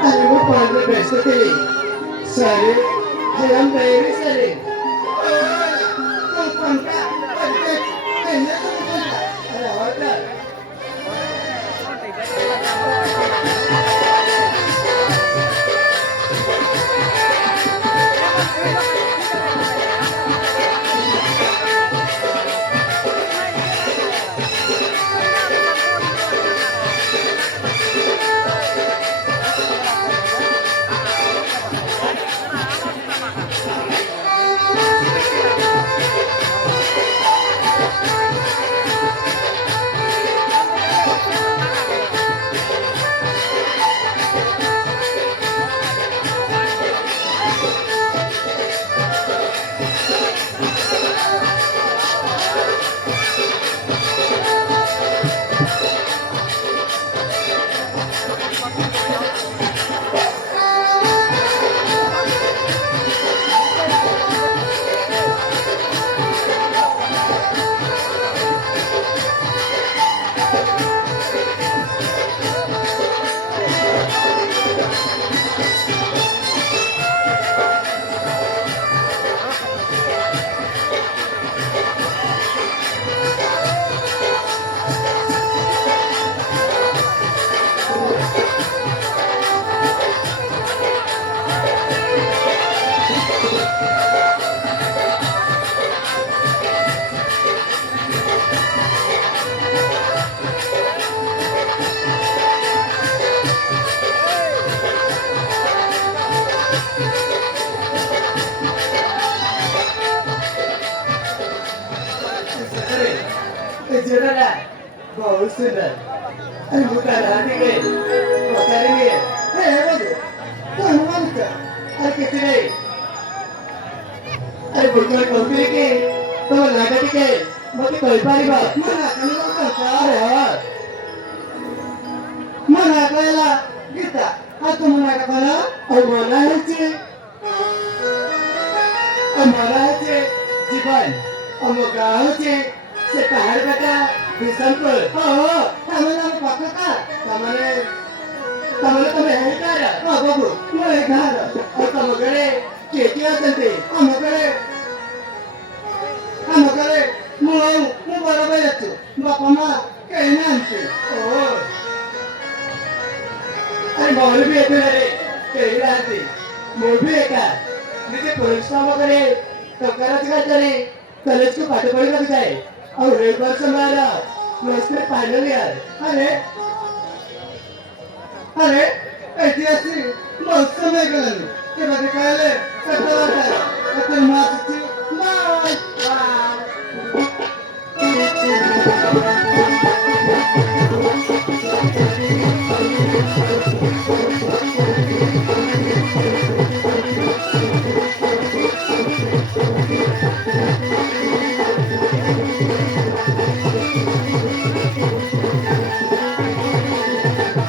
Alam mo paano best day? Sari, alam baby sari. Kung pangka, pagkat, kanya kung pangka. Alam mo ba? बहुत सुंदर अरे मुका रानी के पकारे में है बोलो तो हनुमान का अरे कितने अरे बुढ़ा कंपनी के तो लागत के मत कोई पारी बा मना कलो का कार है मना कला गीता आ तुम मना कला और मना है जे हमारा है जीवन और मुका है से पहाड़ बेटा बिसनपुर तमने पक्का तमने तमने है घर बाबू मैं घर और तमगरे केके आते हमगरे मु बराबर जातो बापा मां कहना आंते अरे मोर भी येते रे केही राहते मोर भी एका निजे परिश्रम करे टकराच करते कॉलेज को पाठ पढ़ी जाए और एक बार से हमारा मास्टर फाइनल ईयर अरे ऐतिहासिक मौसम में गलन के बाद कहले कथा वाला कथा मास्टर बाय